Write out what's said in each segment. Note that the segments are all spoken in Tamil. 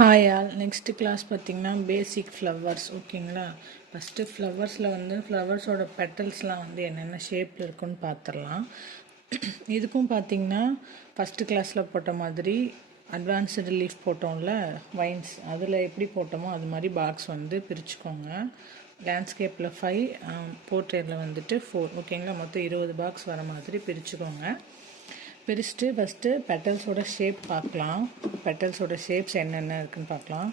Hi all. நெக்ஸ்ட்டு கிளாஸ் பார்த்திங்கன்னா பேசிக் ஃப்ளவர்ஸ். ஓகேங்களா? ஃபஸ்ட்டு ஃப்ளவர்ஸில் வந்து ஃப்ளவர்ஸோட பெட்டல்ஸ்லாம் வந்து என்னென்ன ஷேப்பில் இருக்குன்னு பார்த்துடலாம். இதுக்கும் பார்த்திங்கன்னா ஃபஸ்ட்டு கிளாஸில் போட்ட மாதிரி அட்வான்ஸ்டு லீஃப் போட்டோம்ல வைன்ஸ், அதில் எப்படி போட்டோமோ அது மாதிரி பாக்ஸ் வந்து பிரிச்சுக்கோங்க. லேண்ட்ஸ்கேப்பில் 5, போர்ட்ரேட்டில் வந்துட்டு 4. ஓகேங்களா? மொத்தம் 20 பாக்ஸ் வர மாதிரி பிரிச்சுக்கோங்க. பிரிச்சுட்டு ஃபஸ்ட்டு பெட்டல்ஸோட ஷேப் பார்க்கலாம். பெட்டல்ஸோட ஷேப்ஸ் என்னென்ன இருக்குதுன்னு பார்க்கலாம்.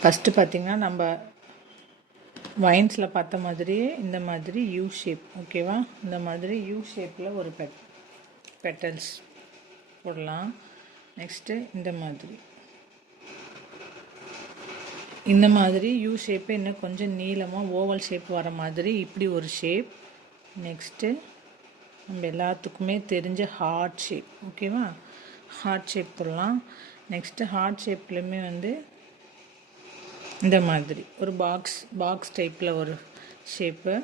ஃபஸ்ட்டு பார்த்திங்கன்னா நம்ம வைன்ஸில் பார்த்த மாதிரியே இந்த மாதிரி யூ ஷேப். ஓகேவா? இந்த மாதிரி யூ ஷேப்பில் ஒரு பெட்டல்ஸ் போடலாம். நெக்ஸ்ட்டு இந்த மாதிரி யூ ஷேப்பை இன்னும் கொஞ்சம் நீளமாக ஓவல் ஷேப் வர மாதிரி இப்படி ஒரு ஷேப். நெக்ஸ்ட்டு நம்ம எல்லாத்துக்குமே தெரிஞ்ச ஹார்ட் ஷேப். ஓகேவா? ஹார்ட் ஷேப் போடலாம். நெக்ஸ்ட்டு ஹார்ட் ஷேப்லேயுமே வந்து இந்த மாதிரி ஒரு பாக்ஸ் டைப்பில் ஒரு ஷேப்பு.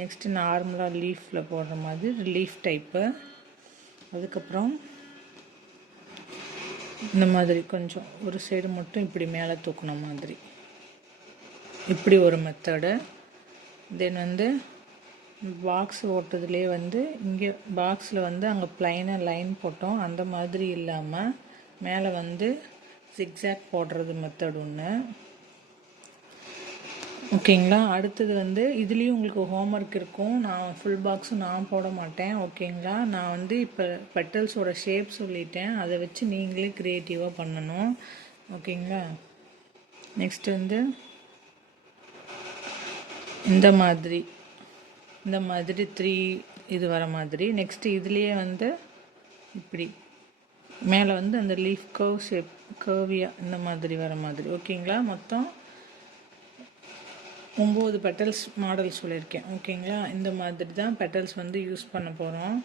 நெக்ஸ்ட்டு நார்மலாக லீஃபில் போடுற மாதிரி லீஃப் டைப்பு. அதுக்கப்புறம் இந்த மாதிரி கொஞ்சம் ஒரு சைடு மட்டும் இப்படி மேலே தூக்குன மாதிரி இப்படி ஒரு மெத்தடு. தென் வந்து பாக்ஸ் ஓட்டுறதுலேயே வந்து இங்கே பாக்ஸில் வந்து அங்கே ப்ளைனாக லைன் போட்டோம், அந்த மாதிரி இல்லாமல் மேலே வந்து ஜிக்ஸாக் போடுறது மெத்தட் ஒன்று. ஓகேங்களா? அடுத்தது வந்து இதுலேயும் உங்களுக்கு ஹோம்ஒர்க் இருக்கும். நான் ஃபுல் பாக்ஸும் நான் போட மாட்டேன். ஓகேங்களா? நான் வந்து இப்போ பெட்டல்ஸோட ஷேப் சொல்லிட்டேன், அதை வச்சு நீங்களே க்ரியேட்டிவாக பண்ணணும். ஓகேங்களா? நெக்ஸ்ட்டு வந்து இந்த மாதிரி 3 இது வர மாதிரி. நெக்ஸ்ட்டு இதுலேயே வந்து இப்படி மேலே வந்து அந்த லீஃப் கர்வ் ஷேப் கர்வியாக இந்த மாதிரி வர மாதிரி. ஓகேங்களா? மொத்தம் 9 பெட்டல்ஸ் மாடல் சொல்லியிருக்கேன். ஓகேங்களா? இந்த மாதிரி தான் பெட்டல்ஸ் வந்து யூஸ் பண்ண போகிறோம்.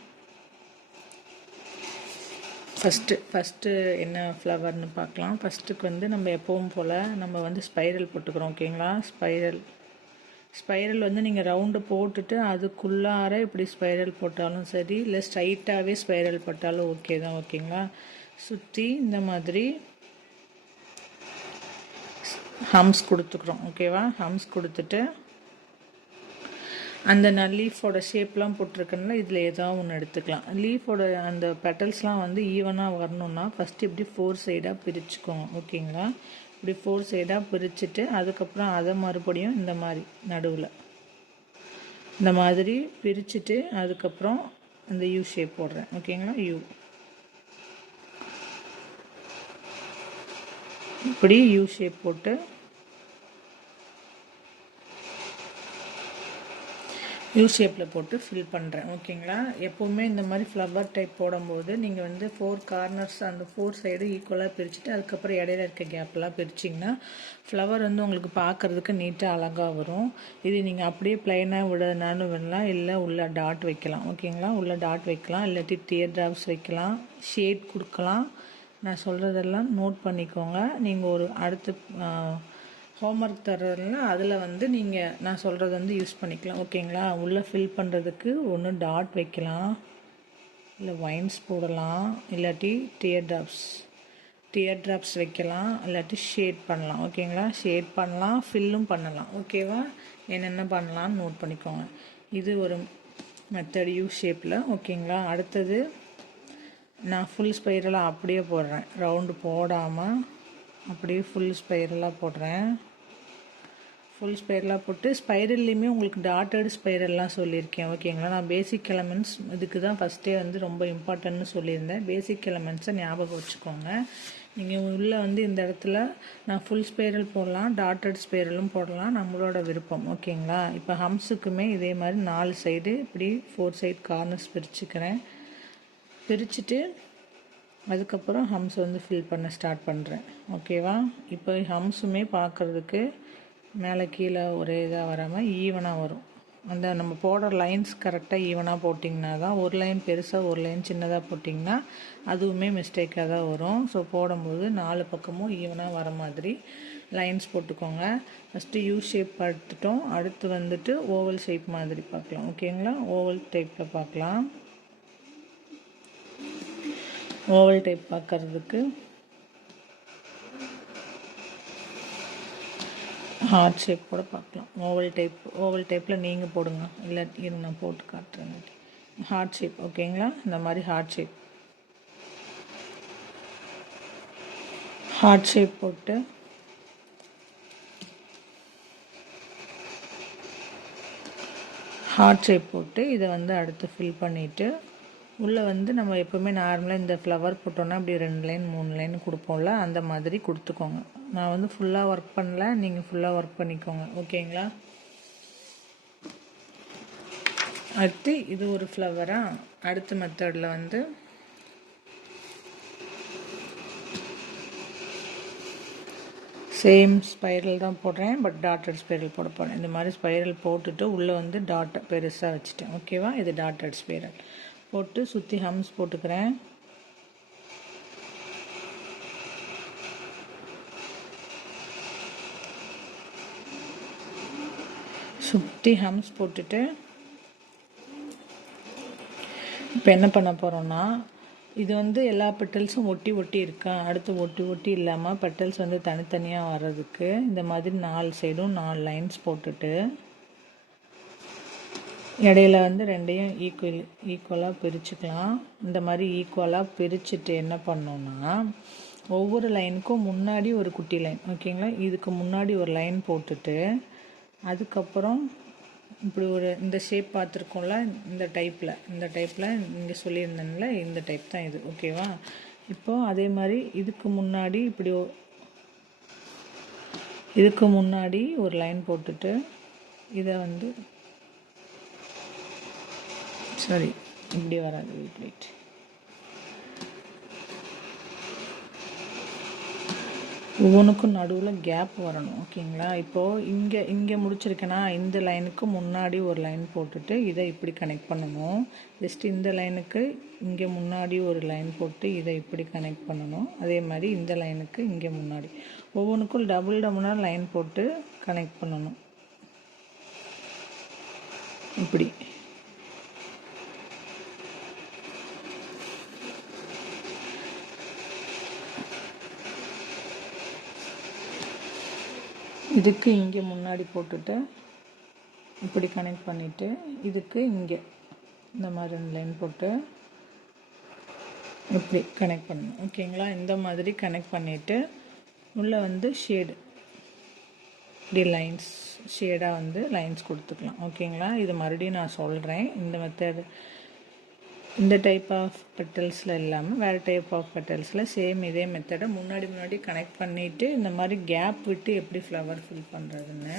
ஃபஸ்ட்டு என்ன ஃப்ளவர்னு பார்க்கலாம். ஃபஸ்ட்டுக்கு வந்து நம்ம எப்பவும் போல் நம்ம வந்து ஸ்பைரல் போட்டுக்கிறோம். ஓகேங்களா? ஸ்பைரல் வந்து நீங்கள் ரவுண்டு போட்டுட்டு அதுக்குள்ளார இப்படி ஸ்பைரல் போட்டாலும் சரி, இல்லை ஸ்ட்ரைட்டாகவே ஸ்பைரல் போட்டாலும் ஓகே தான். ஓகேங்களா? சுற்றி இந்த மாதிரி ஹம்ஸ் கொடுத்துக்குறோம். ஓகேவா? ஹம்ஸ் கொடுத்துட்டு அந்த நான் லீஃபோட ஷேப்லாம் போட்டிருக்கேன்ல, இதில் ஏதாவது ஒன்று எடுத்துக்கலாம். லீஃபோட அந்த பெட்டல்ஸ்லாம் வந்து ஈவனாக வரணுன்னா ஃபஸ்ட்டு இப்படி 4 சைடாக பிரிச்சுக்கோங்க. ஓகேங்களா? இப்படி 4 சைடாக பிரிச்சுட்டு அதுக்கப்புறம் அதை மறுபடியும் இந்த மாதிரி நடுவில் இந்த மாதிரி பிரிச்சுட்டு அதுக்கப்புறம் அந்த யூ ஷேப் போடுறேன். ஓகேங்களா? இப்படி யூ ஷேப் போட்டு யூ ஷேப்பில் போட்டு ஃபில் பண்ணுறேன். ஓகேங்களா? எப்போவுமே இந்த மாதிரி ஃப்ளவர் டைப் போடும்போது நீங்கள் வந்து 4 கார்னர்ஸ் அந்த 4 சைடு ஈக்குவலாக பிரிச்சுட்டு அதுக்கப்புறம் இடையில இருக்க கேப்லாம் பிரிச்சிங்கன்னா ஃப்ளவர் வந்து உங்களுக்கு பார்க்குறதுக்கு நீட்டாக அழகாக வரும். இது நீங்கள் அப்படியே ப்ளைனாக விடனாலும் விடலாம், இல்லை உள்ள டாட் வைக்கலாம். ஓகேங்களா? உள்ள டாட் வைக்கலாம், இல்லாட்டி டியர் ட்ராப்ஸ் வைக்கலாம், ஷேட் கொடுக்கலாம். நான் சொல்கிறதெல்லாம் நோட் பண்ணிக்கோங்க. நீங்கள் ஒரு அடுத்து ஹோம்ஒர்க் தர்றதுல அதில் வந்து நீங்கள் நான் சொல்கிறது வந்து யூஸ் பண்ணிக்கலாம். ஓகேங்களா? உள்ளே ஃபில் பண்ணுறதுக்கு ஒன்று டாட் வைக்கலாம், இல்லை வைன்ஸ் போடலாம், இல்லாட்டி டியர் ட்ராப்ஸ் வைக்கலாம், இல்லாட்டி ஷேட் பண்ணலாம். ஓகேங்களா? ஷேட் பண்ணலாம், ஃபில்லும் பண்ணலாம். ஓகேவா? என்னென்ன பண்ணலான்னு நோட் பண்ணிக்கோங்க. இது ஒரு மெத்தட் யூ ஷேப்பில். ஓகேங்களா? அடுத்தது நான் ஃபுல் ஸ்பைரலாக அப்படியே போடுறேன், ரவுண்டு போடாமல் அப்படியே ஃபுல் ஸ்பைரலாக போடுறேன். ஃபுல் ஸ்பைரலாக போட்டு ஸ்பைரல்லையுமே உங்களுக்கு டாட்டட் ஸ்பைரல்லாம் சொல்லியிருக்கேன். ஓகேங்களா? நான் பேசிக் எலமெண்ட்ஸ் இதுக்கு தான் ஃபஸ்ட்டே வந்து ரொம்ப இம்பார்ட்டன்ட்னு சொல்லியிருந்தேன். பேசிக் எலமெண்ட்ஸை ஞாபகம் வச்சுக்கோங்க. நீங்கள் உள்ளே வந்து இந்த இடத்துல நான் ஃபுல் ஸ்பைரல் போடலாம், டாட்டட் ஸ்பைரலும் போடலாம், நம்மளோட விருப்பம். ஓகேங்களா? இப்போ ஹம்ஸுக்குமே இதே மாதிரி 4 சைடு இப்படி 4 சைடு கார்னர்ஸ் பிரிச்சுட்டு அதுக்கப்புறம் ஹம்ஸ் வந்து ஃபில் பண்ண ஸ்டார்ட் பண்ணுறேன். ஓகேவா? இப்போ ஹம்ஸுமே பார்க்குறதுக்கு மேலே கீழே ஒரே இதாக வராமல் ஈவனாக வரும். அந்த நம்ம போடுற லைன்ஸ் கரெக்டாக ஈவனாக போட்டிங்கன்னா தான், ஒரு லைன் பெருசாக ஒரு லைன் சின்னதாக போட்டிங்கன்னா அதுவுமே மிஸ்டேக்காக தான் வரும். ஸோ போடும்போது 4 பக்கமும் ஈவனாக வர மாதிரி லைன்ஸ் போட்டுக்கோங்க. ஃபஸ்ட்டு யூ ஷேப் பார்த்துட்டோம். அடுத்து வந்துட்டு ஓவல் ஷேப் மாதிரி பார்க்கலாம். ஓகேங்களா? ஓவல் டைப்பில் பார்க்கலாம். ஓவல் டைப் பார்க்குறதுக்கு ஹார்ட் ஷேப் கூட பார்க்கலாம். ஓவல் டைப்பில் நீங்கள் போடுங்க, இல்லை இருங்க நான் போட்டு காட்டுறேன். ஹார்ட் ஷேப் ஓகேங்களா, இந்த மாதிரி ஹார்ட் ஷேப் போட்டு இதை வந்து அடுத்து ஃபில் பண்ணிவிட்டு உள்ளே வந்து நம்ம எப்போவுமே நார்மலாக இந்த ஃப்ளவர் போட்டோன்னா அப்படி 2 லைன் 3 லைன் கொடுப்போம்ல, அந்த மாதிரி கொடுத்துக்கோங்க. நான் வந்து ஃபுல்லாக ஒர்க் பண்ணல, நீங்கள் ஃபுல்லாக ஒர்க் பண்ணிக்கோங்க ஓகேங்களா. அடுத்து இது ஒரு ஃப்ளவராக. அடுத்த மெத்தடில் வந்து சேம் ஸ்பைரல் தான் போடுறேன், பட் டாட்டட் ஸ்பைரல் போட போகிறேன். இந்த மாதிரி ஸ்பைரல் போட்டுட்டு உள்ளே வந்து டாட்டை பெருசாக வச்சுட்டேன் ஓகேவா. இது டாட்டட் ஸ்பைரல் போட்டு சுற்றி ஹம்ஸ் போட்டுக்கிறேன். சுற்றி ஹம்ஸ் போட்டுட்டு இப்போ என்ன பண்ண போகிறோன்னா, இது வந்து எல்லா பெட்டல்ஸும் ஒட்டி இருக்கா. அடுத்து ஒட்டி இல்லாமல் பெட்டல்ஸ் வந்து தனித்தனியாக வர்றதுக்கு இந்த மாதிரி 4 சைடும் 4 லைன்ஸ் போட்டுட்டு இடையில வந்து ரெண்டையும் ஈக்குவலாக பிரிச்சுக்கலாம். இந்த மாதிரி ஈக்குவலாக பிரிச்சுட்டு என்ன பண்ணோன்னா, ஒவ்வொரு லைனுக்கும் முன்னாடி ஒரு குட்டி லைன் ஓகேங்களா. இதுக்கு முன்னாடி ஒரு லைன் போட்டுட்டு அதுக்கப்புறம் இப்படி ஒரு இந்த ஷேப் பார்த்துருக்கோம்ல, இந்த டைப்பில் இங்கே சொல்லியிருந்தேன்ல, இந்த டைப் தான் இது ஓகேவா. இப்போது அதே மாதிரி இதுக்கு முன்னாடி ஒரு லைன் போட்டுட்டு இதை வந்து சாரி இப்படி வராது, வெயிட் ஒவ்வொன்றுக்கும் நடுவில் கேப் வரணும் ஓகேங்களா. இப்போது இங்கே முடிச்சிருக்கேன்னா இந்த லைனுக்கு முன்னாடி ஒரு லைன் போட்டுட்டு இதை இப்படி கனெக்ட் பண்ணணும். ஜஸ்ட் இந்த லைனுக்கு இங்கே முன்னாடி ஒரு லைன் போட்டு இதை இப்படி கனெக்ட் பண்ணணும். அதே மாதிரி இந்த லைனுக்கு இங்கே முன்னாடி ஒவ்வொன்றுக்கும் டபுளாக லைன் போட்டு கனெக்ட் பண்ணணும் இப்படி. இதுக்கு இங்கே முன்னாடி போட்டுட்டு இப்படி கனெக்ட் பண்ணிவிட்டு இதுக்கு இங்கே இந்த மாதிரி 2 லைன் போட்டு இப்படி கனெக்ட் பண்ணணும் ஓகேங்களா. இந்த மாதிரி கனெக்ட் பண்ணிவிட்டு உள்ளே வந்து இப்படி ஷேடாக வந்து லைன்ஸ் கொடுத்துக்கலாம் ஓகேங்களா. இது மறுபடியும் நான் சொல்கிறேன். இந்த மெத்தட் இந்த டைப் ஆஃப் பெட்டல்ஸில் இல்லாமல் வேறு டைப் ஆஃப் பெட்டல்ஸில் சேம் இதே மெத்தடை முன்னாடி கனெக்ட் பண்ணிவிட்டு இந்த மாதிரி கேப் விட்டு எப்படி ஃப்ளவர் ஃபில் பண்ணுறதுன்னு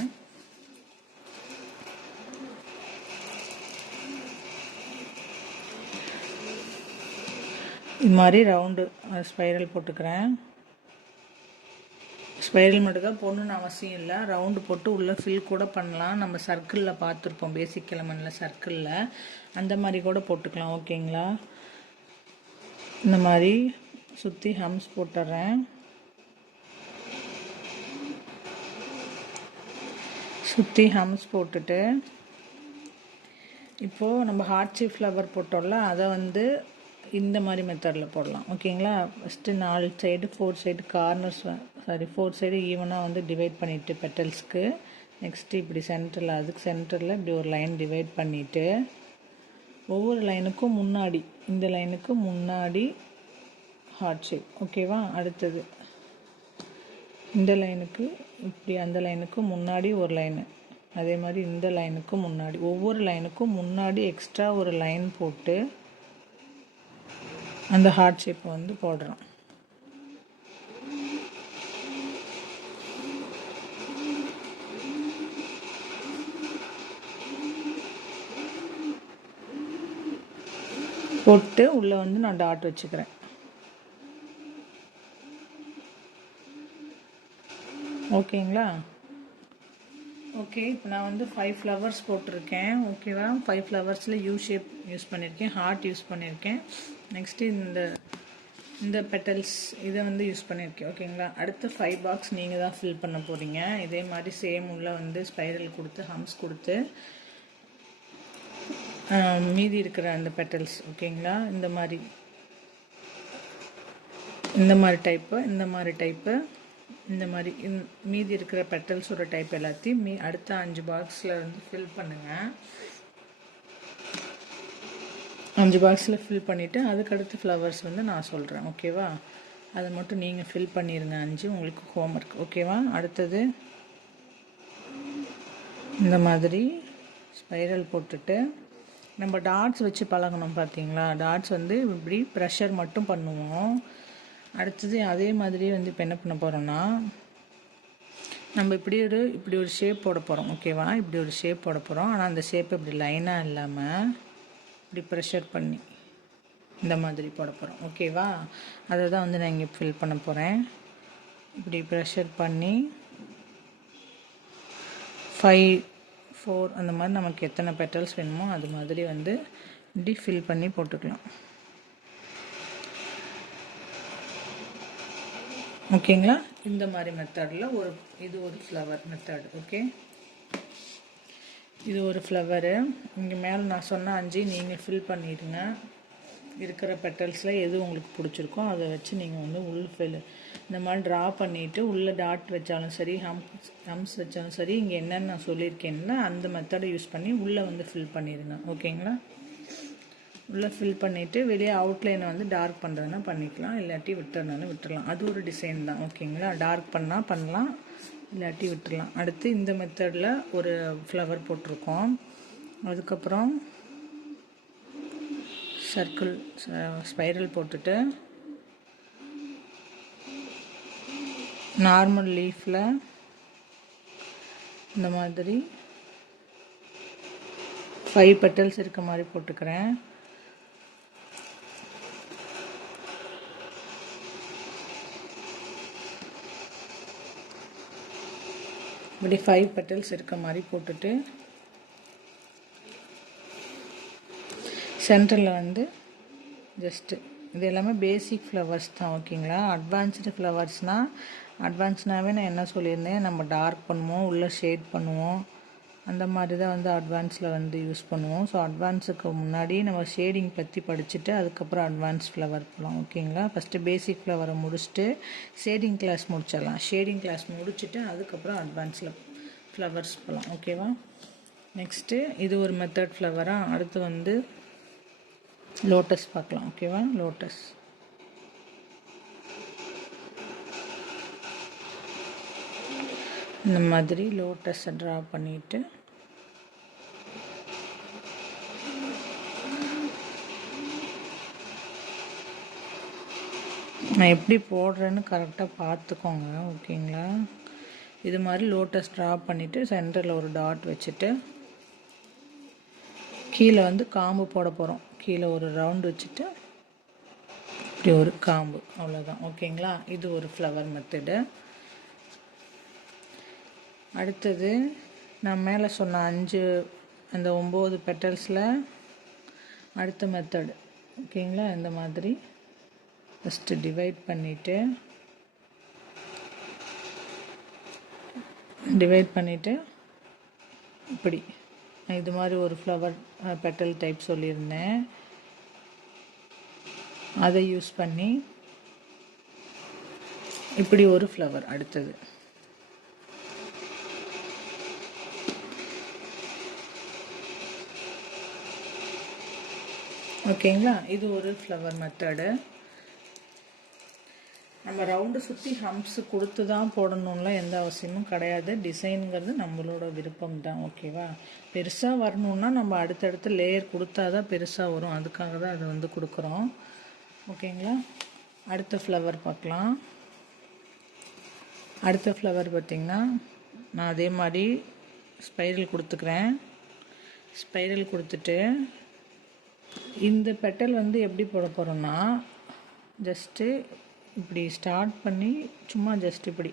இது மாதிரி ரவுண்டு ஸ்பைரல் போட்டுக்கிறேன். ஸ்பைரல் மட்டும் தான் போடணுன்னு அவசியம் இல்லை, ரவுண்டு போட்டு உள்ளே ஃபில் கூட பண்ணலாம். நம்ம சர்க்கிளில் பார்த்துருப்போம், பேசிக் எலமெண்ட்டில் சர்க்கிளில் அந்த மாதிரி கூட போட்டுக்கலாம் ஓகேங்களா. இந்த மாதிரி சுற்றி ஹம்ஸ் போட்டுறேன். சுற்றி ஹம்ஸ் போட்டுட்டு இப்போது நம்ம ஹார்ட் ஷேப் ஃப்ளவர் போட்டோம்ல, அதை வந்து இந்த மாதிரி மெத்தடில் போடலாம் ஓகேங்களா. First 4 side 4 side corners 4 side ஈவனாக வந்து டிவைட் பண்ணிவிட்டு பெட்டல்ஸ்க்கு நெக்ஸ்ட்டு இப்படி அதுக்கு சென்டரில் இப்படி ஒரு லைன் டிவைட் பண்ணிவிட்டு ஒவ்வொரு லைனுக்கும் முன்னாடி இந்த லைனுக்கு முன்னாடி ஹார்ட் ஷேப் ஓகேவா. அடுத்தது இந்த லைனுக்கு இப்படி அந்த லைனுக்கு முன்னாடி ஒரு லைனு, அதே மாதிரி இந்த லைனுக்கு முன்னாடி ஒவ்வொரு லைனுக்கும் முன்னாடி எக்ஸ்ட்ரா ஒரு லைன் போட்டு அந்த ஹார்ட் ஷேப்பை வந்து போடுறோம். போட்டு உள்ளே வந்து நான் டாட் வச்சுக்கிறேன் ஓகேங்களா. ஓகே, இப்போ நான் வந்து 5 ஃப்ளவர்ஸ் போட்டிருக்கேன் ஓகேவா. 5 ஃப்ளவர்ஸில் யூ ஷேப் யூஸ் பண்ணியிருக்கேன், ஹார்ட் யூஸ் பண்ணியிருக்கேன், நெக்ஸ்ட்டு இந்த பெட்டல்ஸ் இதை வந்து யூஸ் பண்ணியிருக்கேன் ஓகேங்களா. அடுத்து 5 பாக்ஸ் நீங்கள் தான் ஃபில் பண்ண போகிறீங்க. இதே மாதிரி சேம் உள்ள வந்து ஸ்பைரல் கொடுத்து ஹம்ஸ் கொடுத்து மீதி இருக்கிற அந்த பெட்டல்ஸ் ஓகேங்களா. இந்த மாதிரி இந்த மாதிரி டைப்பு, இந்த மாதிரி டைப்பு, இந்த மாதிரி மீதி இருக்கிற பெட்டல்ஸோட டைப் எல்லாத்தையும் அடுத்த 5 பாக்ஸில் வந்து ஃபில் பண்ணுங்கள். 5 பாக்ஸில் ஃபில் பண்ணிவிட்டு அதுக்கடுத்து ஃப்ளவர்ஸ் வந்து நான் சொல்கிறேன். ஓகேவா? அதை மட்டும் நீங்கள் ஃபில் பண்ணிடுங்க. 5 உங்களுக்கு ஹோம்ஒர்க். ஓகேவா? அடுத்தது இந்த மாதிரி ஸ்பைரல் போட்டுட்டு நம்ம டாட்ஸ் வச்சு பழகணும். பார்த்தீங்களா? டாட்ஸ் வந்து இப்படி ப்ரெஷர் மட்டும் பண்ணுவோம். அடுத்தது அதே மாதிரி வந்து இப்போ என்ன பண்ண போகிறோன்னா, நம்ம இப்படி ஒரு ஷேப் போட போகிறோம். ஓகேவா? இப்படி ஒரு ஷேப் போட போகிறோம். ஆனால் அந்த ஷேப் இப்படி லைனாக இல்லாமல் இப்படி ப்ரெஷர் பண்ணி இந்த மாதிரி போட போகிறோம். ஓகேவா? அதை தான் வந்து நான் இங்கே ஃபில் பண்ண போகிறேன். இப்படி ப்ரெஷர் பண்ணி 5, 4 அந்த மாதிரி நமக்கு எத்தனை பெட்டல்ஸ் வேணுமோ அது மாதிரி வந்து இப்படி ஃபில் பண்ணி போட்டுக்கலாம். ஓகேங்களா? இந்த மாதிரி மெத்தடில் இது ஒரு ஃப்ளவர் மெத்தட். ஓகே, இது ஒரு ஃப்ளவரு. இங்கே மேலே நான் சொன்ன 5 நீங்கள் ஃபில் பண்ணிடுங்க. இருக்கிற பெட்டல்ஸில் எது உங்களுக்கு பிடிச்சிருக்கோ அதை வச்சு நீங்கள் வந்து இந்த மாதிரி ட்ரா பண்ணிவிட்டு உள்ளே டாட் வச்சாலும் சரி, ஹம்ஸ் வச்சாலும் சரி, இங்கே என்னென்னு நான் சொல்லியிருக்கேன்னா அந்த மெத்தடை யூஸ் பண்ணி உள்ளே வந்து ஃபில் பண்ணிடுங்க. ஓகேங்களா? உள்ளே ஃபில் பண்ணிவிட்டு வெளியே அவுட்லைனை வந்து டார்க் பண்ணுறதுனா பண்ணிக்கலாம், இல்லாட்டி விட்டுறதுனாலும் விட்டுடலாம். அது ஒரு டிசைன் தான். ஓகேங்களா? டார்க் பண்ணால் பண்ணலாம், இல்லாட்டி விட்டுடலாம். அடுத்து இந்த மெத்தடில் ஒரு ஃப்ளவர் போட்டிருக்கோம். அதுக்கப்புறம் சர்க்கிள் ஸ்பைரல் போட்டுட்டு நார்மல் லீஃபில் இந்த மாதிரி 5 பெட்டல்ஸ் இருக்க மாதிரி போட்டுக்கிறேன். இப்படி 5 பெட்டல்ஸ் இருக்க மாதிரி போட்டுட்டு சென்டரில் வந்து ஜஸ்ட்டு இது எல்லாமே பேசிக் ஃப்ளவர்ஸ் தான். ஓகேங்களா? அட்வான்ஸ்டு அட்வான்ஸ்னாவே நான் என்ன சொல்லியிருந்தேன், நம்ம டார்க் பண்ணுவோம், உள்ளே ஷேட் பண்ணுவோம், அந்த மாதிரி தான் வந்து அட்வான்ஸில் வந்து யூஸ் பண்ணுவோம். ஸோ அட்வான்ஸுக்கு முன்னாடி நம்ம ஷேடிங் பற்றி படிச்சுட்டு அதுக்கப்புறம் அட்வான்ஸ் ஃப்ளவர் போகலாம். ஓகேங்களா? ஃபஸ்ட்டு பேசிக் ஃப்ளவரை முடிச்சுட்டு ஷேடிங் கிளாஸ் முடிச்சிடலாம். ஷேடிங் கிளாஸ் முடிச்சுட்டு அதுக்கப்புறம் அட்வான்ஸில் ஃப்ளவர்ஸ் போகலாம். ஓகேவா? நெக்ஸ்ட்டு இது ஒரு மெத்தட் ஃப்ளவராக. அடுத்து வந்து லோட்டஸ் பார்க்கலாம். ஓகேவா? லோட்டஸ் இந்த மாதிரி லோட்டஸை ட்ரா பண்ணிவிட்டு நான் எப்படி போடுறேன்னு கரெக்டாக பார்த்துக்கோங்க. ஓகேங்களா? இது மாதிரி லோட்டஸ் ட்ரா பண்ணிவிட்டு சென்டரில் ஒரு டாட் வச்சுட்டு கீழே வந்து காம்பு போட போகிறோம். கீழே ஒரு ரவுண்டு வச்சுட்டு இப்படி ஒரு காம்பு, அவ்வளோதான். ஓகேங்களா? இது ஒரு ஃப்ளவர் மெத்தடு. அடுத்தது நான் மேலே சொன்ன 5 அந்த 9 பெட்டல்ஸில் அடுத்த மெத்தடு. ஓகேங்களா? இந்த மாதிரி ஃபஸ்ட்டு டிவைட் பண்ணிவிட்டு இப்படி இது மாதிரி ஒரு ஃப்ளவர் பெட்டல் டைப் சொல்லியிருந்தேன், அதை யூஸ் பண்ணி இப்படி ஒரு ஃப்ளவர். அடுத்தது ஓகேங்களா? இது ஒரு ஃப்ளவர் மெத்தடு. நம்ம ரவுண்டு சுற்றி ஹம்ப்ஸ் கொடுத்து தான் போடணும்லாம் எந்த அவசியமும் கிடையாது. டிசைனுங்கிறது நம்மளோட விருப்பம் தான். ஓகேவா? பெருசாக வரணுன்னா நம்ம அடுத்தடுத்து லேயர் கொடுத்தா தான் பெருசாக வரும். அதுக்காக தான் அதை வந்து கொடுக்குறோம். ஓகேங்களா? அடுத்த ஃப்ளவர் பார்க்கலாம். அடுத்த ஃப்ளவர் பார்த்திங்கன்னா நான் அதே மாதிரி ஸ்பைரல் கொடுத்துக்கிறேன். ஸ்பைரல் கொடுத்துட்டு இந்த பெட்டல் வந்து எப்படி போட போகிறோன்னா, ஜஸ்ட்டு இப்படி ஸ்டார்ட் பண்ணி சும்மா ஜஸ்ட் இப்படி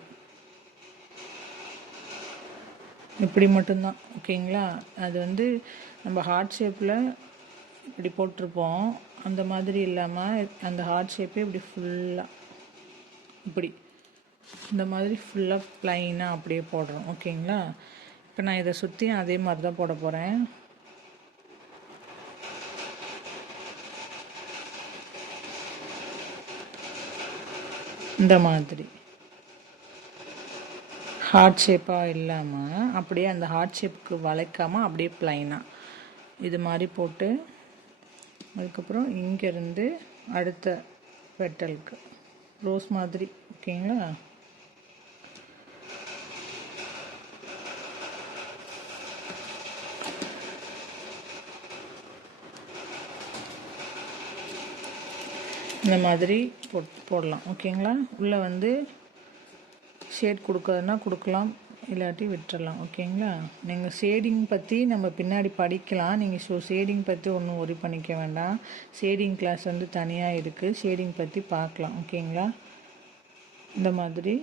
மட்டும்தான். ஓகேங்களா? அது வந்து நம்ம ஹார்ட் ஷேப்பில் இப்படி போட்டிருப்போம், அந்த மாதிரி இல்லாமல் அந்த ஹார்ட் ஷேப்பே இப்படி ஃபுல்லாக இப்படி இந்த மாதிரி ஃபுல்லாக ப்ளைனாக அப்படியே போடுறோம். ஓகேங்களா? இப்போ நான் இதை சுற்றி அதே மாதிரி தான் போட போகிறேன். இந்த மாதிரி ஹார்ட் ஷேப்பாக இல்லாமல் அப்படியே அந்த ஹார்ட் ஷேப்புக்கு வளைக்காமல் அப்படியே ப்ளைனாக இது மாதிரி போட்டு அதுக்கப்புறம் இங்கேருந்து அடுத்த பெட்டலுக்கு ரோஸ் மாதிரி. ஓகேங்களா? இந்த மாதிரி போடலாம். ஓகேங்களா? உள்ளே வந்து ஷேட் கொடுக்கறதுனா கொடுக்கலாம், இல்லாட்டி விட்டுறலாம். ஓகேங்களா? நீங்கள் ஷேடிங் பற்றி நம்ம பின்னாடி படிக்கலாம். நீங்கள் ஷேடிங் பற்றி ஒன்றும் ஒரி பண்ணிக்க வேண்டாம். ஷேடிங் கிளாஸ் வந்து தனியாக இருக்குது, ஷேடிங் பற்றி பார்க்கலாம். ஓகேங்களா? இந்த மாதிரி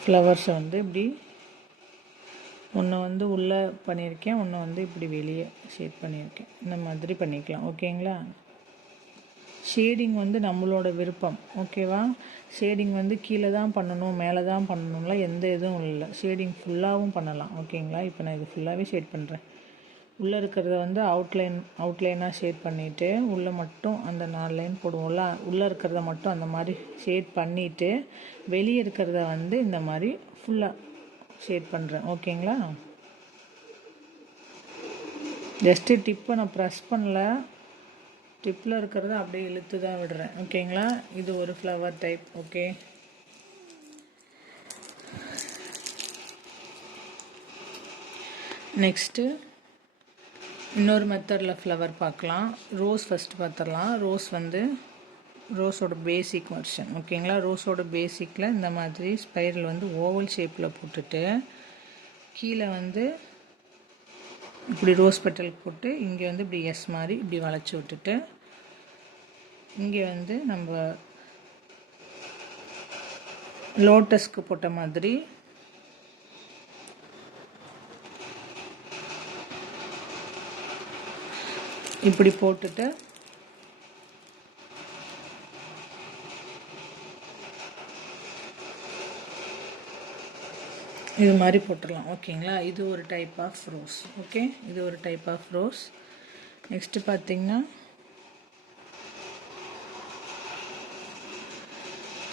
ஃப்ளவர்ஸை வந்து இப்படி ஒன்று வந்து உள்ளே பண்ணியிருக்கேன், ஒன்று வந்து இப்படி வெளியே ஷேட் பண்ணியிருக்கேன். இந்த மாதிரி பண்ணிக்கலாம். ஓகேங்களா? ஷேடிங் வந்து நம்மளோட விருப்பம். ஓகேவா? ஷேடிங் வந்து கீழே தான் பண்ணணும், மேலே தான் பண்ணணும்ல எந்த இதுவும் இல்லை. ஷேடிங் ஃபுல்லாகவும் பண்ணலாம். ஓகேங்களா? இப்போ நான் இது ஃபுல்லாகவே ஷேட் பண்ணுறேன். உள்ளே இருக்கிறத வந்து அவுட்லைனாக ஷேட் பண்ணிவிட்டு உள்ளே மட்டும் அந்த 4 லைன் போடுவோம்ல, உள்ளே இருக்கிறத மட்டும் அந்த மாதிரி ஷேட் பண்ணிவிட்டு வெளியே இருக்கிறத வந்து இந்த மாதிரி ஃபுல்லாக ஷேட் பண்ணுறேன். ஓகேங்களா? ஜஸ்ட்டு டிப்பை நான் ப்ரெஸ் பண்ணல, டிப்பில் இருக்கிறத அப்படியே இழுத்து தான் விடுறேன். ஓகேங்களா? இது ஒரு ஃப்ளவர் டைப். ஓகே, நெக்ஸ்ட்டு இன்னொரு மெத்தடில் ஃப்ளவர் பார்க்கலாம். ரோஸ் ஃபஸ்ட்டு பார்த்துடலாம். ரோஸ் வந்து ரோஸோட பேசிக் வெர்ஷன். ஓகேங்களா? ரோஸோட பேசிக்கில் இந்த மாதிரி ஸ்பைரல் வந்து ஓவல் ஷேப்பில் போட்டுட்டு கீழே வந்து இப்படி ரோஸ் பெட்டல் போட்டு இங்கே வந்து இப்படி எஸ் மாதிரி இப்படி வளைச்சி விட்டுட்டு இங்கே வந்து நம்ம லோட்டஸ்க்கு போட்ட மாதிரி இப்படி போட்டுட்டு இது மாதிரி போட்டுடலாம். ஓகேங்களா? இது ஒரு டைப் ஆஃப் ரோஸ். ஓகே, இது ஒரு டைப் ஆஃப் ரோஸ். நெக்ஸ்ட்டு பார்த்திங்கன்னா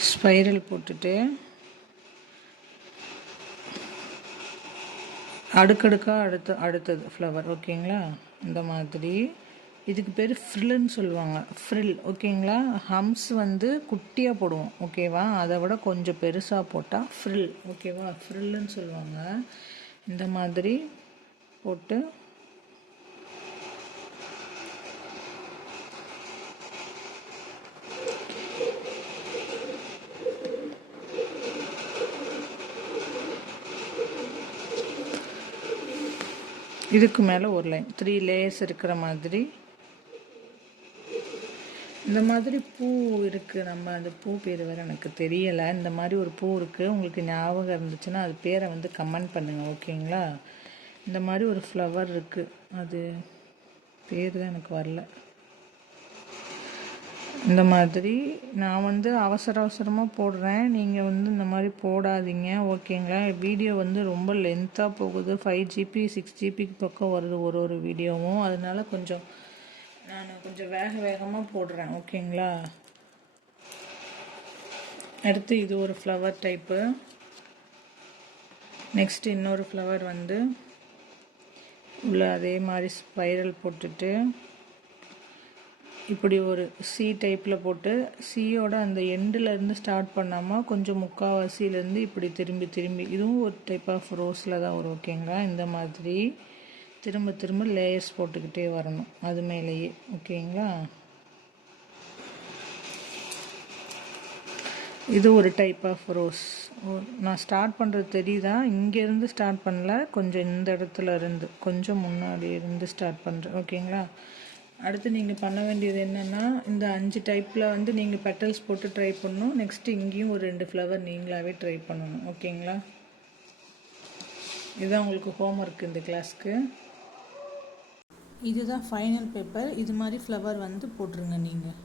ஸ்பைரல் போட்டுட்டு அடுக்கடுக்காக அடுத்தது ஃப்ளவர். ஓகேங்களா? இந்த மாதிரி இதுக்கு பேர் ஃப்ரில்லுன்னு சொல்லுவாங்க. ஃப்ரில். ஓகேங்களா? ஹம்ஸ் வந்து குட்டியாக போடுவோம். ஓகேவா? அதை விட கொஞ்சம் பெருசாக போட்டால் ஃப்ரில். ஓகேவா? ஃப்ரில்லுன்னு சொல்லுவாங்க. இந்த மாதிரி போட்டு இதுக்கு மேலே ஒரு லைன் 3 லேயர்ஸ் இருக்கிற மாதிரி இந்த மாதிரி பூ இருக்குது. நம்ம அந்த பூ பேர் வேறு எனக்கு தெரியலை. இந்த மாதிரி ஒரு பூ இருக்குது. உங்களுக்கு ஞாபகம் இருந்துச்சுன்னா அது பேரை வந்து கமெண்ட் பண்ணுங்கள். ஓகேங்களா? இந்த மாதிரி ஒரு ஃப்ளவர் இருக்குது, அது பேர் தான் எனக்கு வரல. இந்த மாதிரி நான் வந்து அவசரமாக போடுறேன், நீங்கள் வந்து இந்த மாதிரி போடாதீங்க. ஓகேங்களா? வீடியோ வந்து ரொம்ப லென்த்தாக போகுது. 5 GB 6 GBக்கு பக்கம் வருது ஒரு வீடியோவும். அதனால நான் கொஞ்சம் வேகமாக போடுறேன். ஓகேங்களா? அடுத்து இது ஒரு ஃப்ளவர் டைப்பு. நெக்ஸ்ட் இன்னொரு ஃப்ளவர் வந்து உள்ள அதே மாதிரி ஸ்பைரல் போட்டுட்டு இப்படி ஒரு சி டைப்பில் போட்டு சியோட அந்த எண்டுலேருந்து ஸ்டார்ட் பண்ணாமல் கொஞ்சம் முக்கால்வாசியிலேருந்து இப்படி திரும்பி இதுவும் ஒரு டைப் ஆஃப் ரோஸில் தான் வரும். ஓகேங்களா? இந்த மாதிரி திரும்ப லேயர்ஸ் போட்டுக்கிட்டே வரணும் அது மேலேயே. ஓகேங்களா? இது ஒரு டைப் ஆஃப் ரோஸ். நான் ஸ்டார்ட் பண்ணுறது தெரியுதா? இங்கேருந்து ஸ்டார்ட் பண்ணல, கொஞ்சம் இந்த இடத்துல இருந்து கொஞ்சம் முன்னாடி இருந்து ஸ்டார்ட் பண்ணுறேன். ஓகேங்களா? அடுத்து நீங்கள் பண்ண வேண்டியது என்னென்னா, இந்த 5 டைப்பில் வந்து நீங்கள் பெட்டல்ஸ் போட்டு ட்ரை பண்ணணும். நெக்ஸ்ட்டு இங்கேயும் ஒரு 2 ஃப்ளவர் நீங்களாகவே ட்ரை பண்ணணும். ஓகேங்களா? இதுதான் உங்களுக்கு ஹோம்ஒர்க் இந்த கிளாஸ்க்கு. இதுதான் ஃபைனல் பேப்பர். இது மாதிரி ஃப்ளவர் வந்து போட்டுருங்க நீங்கள்.